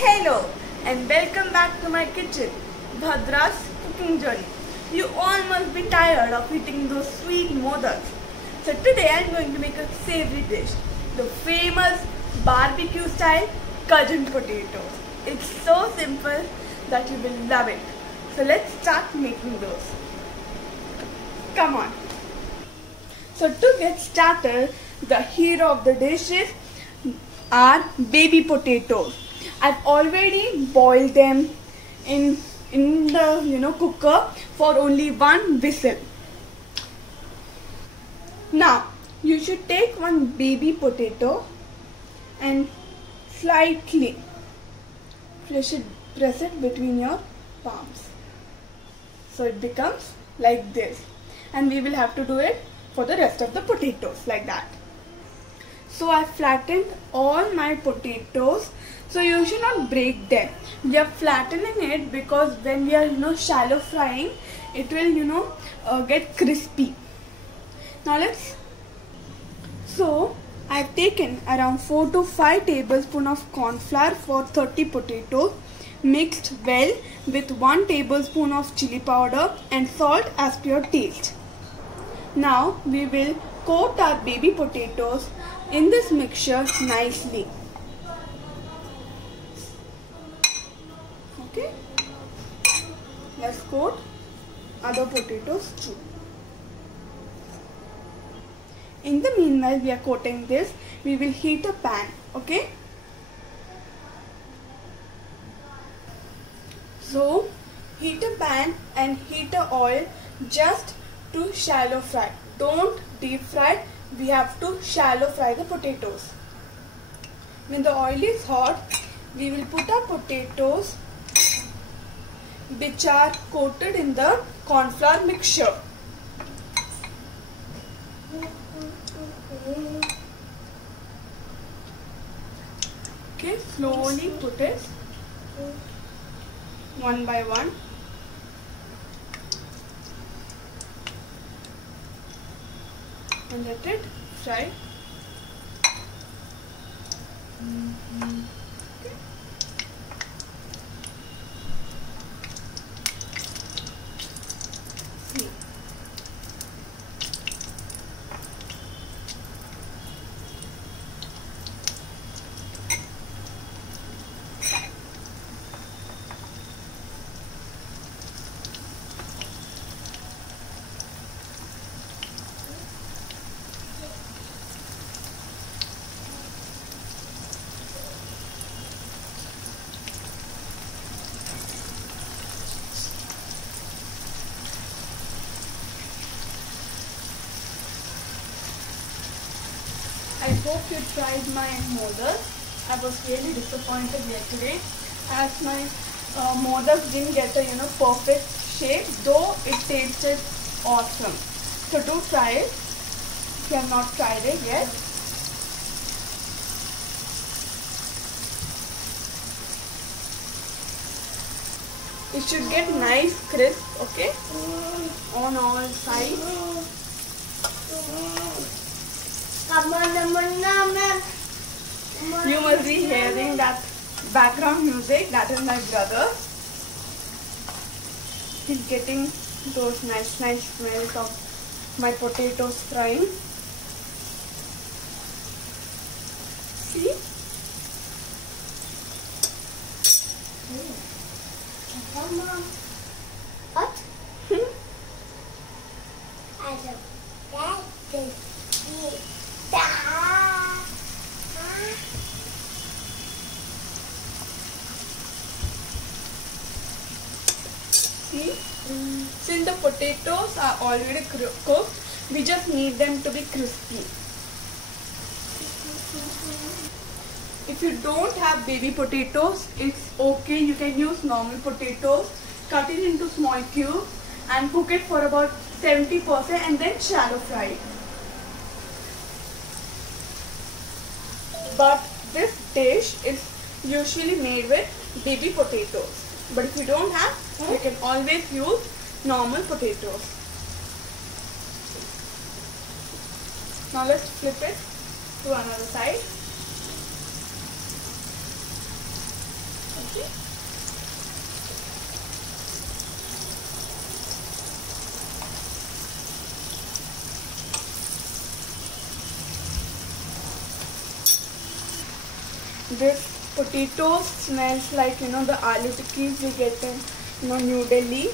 Hello and welcome back to my kitchen, Bhadra's cooking journey. You all must be tired of eating those sweet modaks. So today I am going to make a savory dish, the famous barbecue style Cajun potato. It's so simple that you will love it. So let's start making those. Come on. So to get started, the hero of the dish are baby potatoes. I've already boiled them in the cooker for only one whistle. Now you should take one baby potato and slightly press it between your palms, so it becomes like this, and we will have to do it for the rest of the potatoes like that. So I flattened all my potatoes. So you should not break them. We are flattening it because when we are shallow frying, it will get crispy. Now So I have taken around 4 to 5 tablespoons of corn flour for 30 potatoes, mixed well with 1 tablespoon of chili powder and salt as per your taste. Now we will coat our baby potatoes in this mixture nicely. Okay, let's coat other potatoes too. In the meanwhile we are coating this, we will heat a pan. Okay, so heat a pan and heat a oil just to shallow fry. Don't deep fry. We have to shallow fry the potatoes. When the oil is hot, we will put our potatoes which are coated in the corn flour mixture. Okay, slowly put it one by one. And let it fry. Okay. See. I hope you tried my modak. I was really disappointed yesterday as my modak didn't get a perfect shape, though it tasted awesome. So do try it if you have not tried it yet. It should get nice crisp, okay, on all sides. You must be hearing that background music. That is my brother. He's getting those nice smells of my potatoes frying. See? What? See? Since the potatoes are already cooked, we just need them to be crispy. If you don't have baby potatoes, it's okay. You can use normal potatoes, cut it into small cubes and cook it for about 70% and then shallow fry it. But this dish is usually made with baby potatoes. But if you don't have, you can always use normal potatoes. Now let's flip it to another side. See? This potato smells like, you know, the aloo tikkis we get in, you know, New Delhi.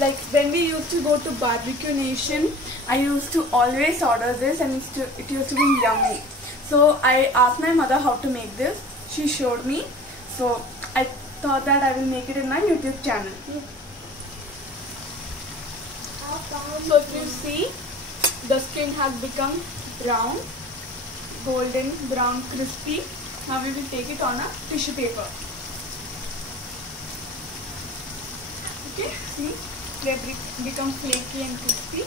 Like when we used to go to Barbecue Nation, I used to always order this, and it used to be yummy. So I asked my mother how to make this. She showed me. So I thought that I will make it in my YouTube channel. So if you see, the skin has become brown, golden brown, crispy. Now we will take it on a tissue paper. Okay, see, they become flaky and crispy.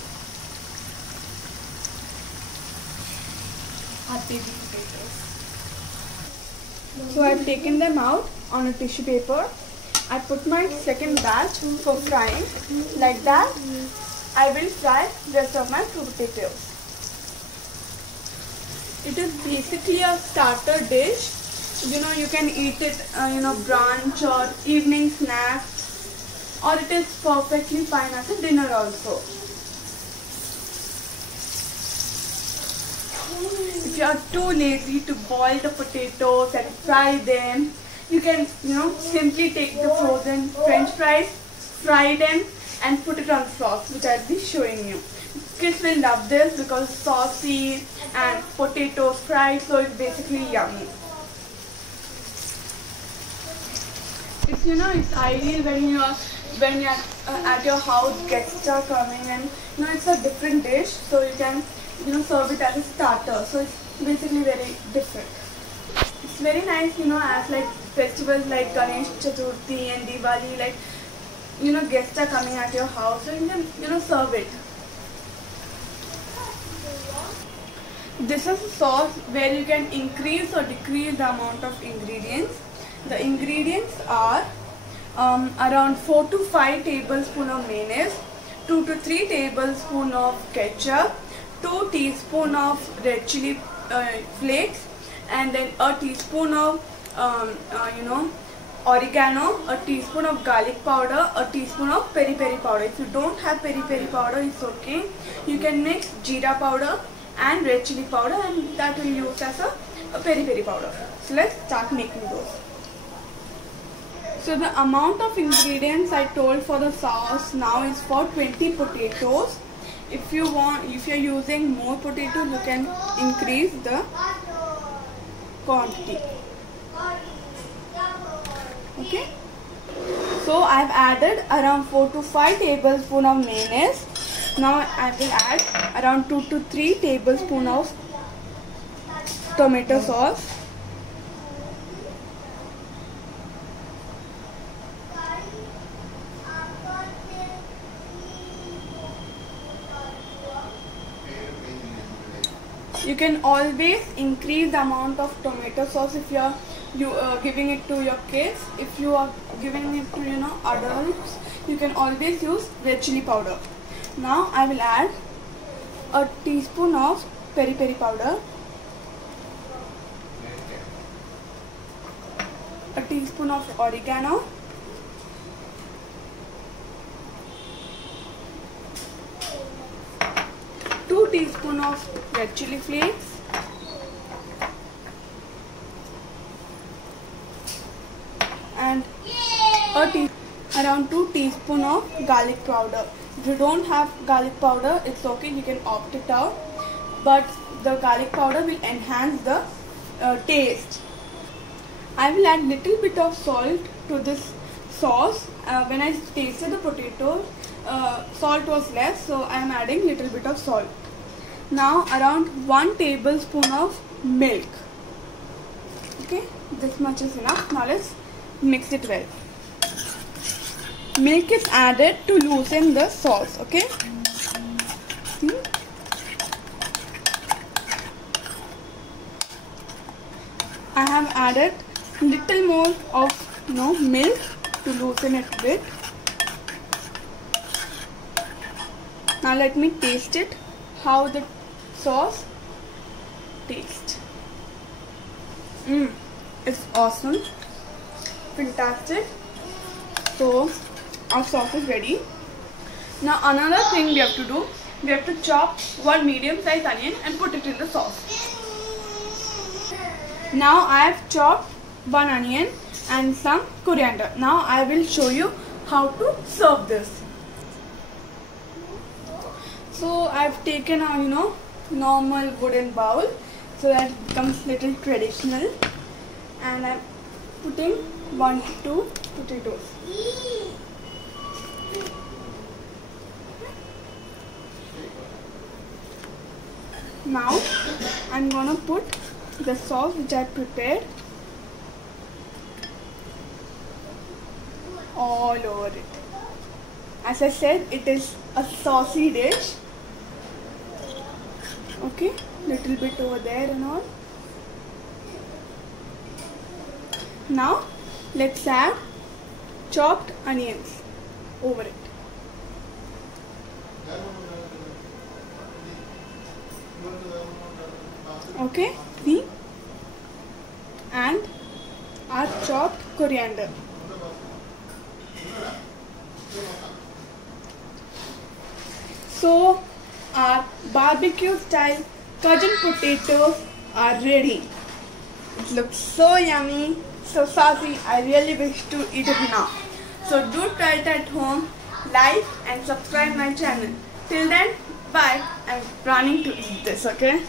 Our baby potatoes. So I've taken them out on a tissue paper. I put my second batch for frying. Like that, I will fry the rest of my potatoes. It is basically a starter dish. You know, you can eat it, brunch or evening snack, or it is perfectly fine as a dinner also. If you are too lazy to boil the potatoes and fry them, you can, simply take the frozen French fries, fry them, and put it on sauce, which I'll be showing you. Kids will love this because it's saucy and potatoes fried, so it's basically yummy. It's ideal when you're at your house, guests are coming, and it's a different dish, so you can serve it as a starter. So it's basically very different. It's very nice, as like festivals like Ganesh Chaturthi and Diwali, like guests are coming at your house, so you can serve it. This is a sauce where you can increase or decrease the amount of ingredients. The ingredients are around 4 to 5 tablespoons of mayonnaise, 2 to 3 tablespoons of ketchup, 2 teaspoons of red chili flakes, and then a teaspoon of oregano, a teaspoon of garlic powder, a teaspoon of peri peri powder. If you don't have peri peri powder, it's okay. You can mix jeera powder and red chili powder, and that will be used as a peri peri powder. So let's start making those. So the amount of ingredients I told for the sauce now is for 20 potatoes. If you're using more potatoes, you can increase the quantity. Okay. So I've added around 4 to 5 tablespoons of mayonnaise. Now I will add around 2 to 3 tablespoons of tomato sauce. You can always increase the amount of tomato sauce if you are giving it to your kids. If you are giving it to adults, you can always use red chili powder. Now I will add a teaspoon of peri peri powder, a teaspoon of oregano, two teaspoons of red chili flakes, and around 2 teaspoons of garlic powder. If you don't have garlic powder, it's okay, you can opt it out, but the garlic powder will enhance the taste. I will add little bit of salt to this sauce. When I tasted the potato, salt was less, so I am adding little bit of salt. Now around 1 tablespoon of milk. Okay, this much is enough. Now let's mix it well. Milk is added to loosen the sauce. Okay. I have added little more of milk to loosen it a bit. Now let me taste it, how the sauce tastes. It's awesome. fantastic. So our sauce is ready. Now another thing we have to do, we have to chop one medium-sized onion and put it in the sauce. Now I have chopped one onion and some coriander. Now I will show you how to serve this. So I have taken a normal wooden bowl so that it becomes little traditional, and I am putting 1 to 2 potatoes. Now I am gonna put the sauce which I prepared all over it. As I said, it is a saucy dish. Okay, little bit over there and all. Now let's add chopped onions over it. Okay, see, and our chopped coriander. So our barbecue style Cajun potatoes are ready. It looks so yummy, so saucy. I really wish to eat it now. So do try it at home, like and subscribe my channel. Till then, bye. I'm planning to eat this, okay?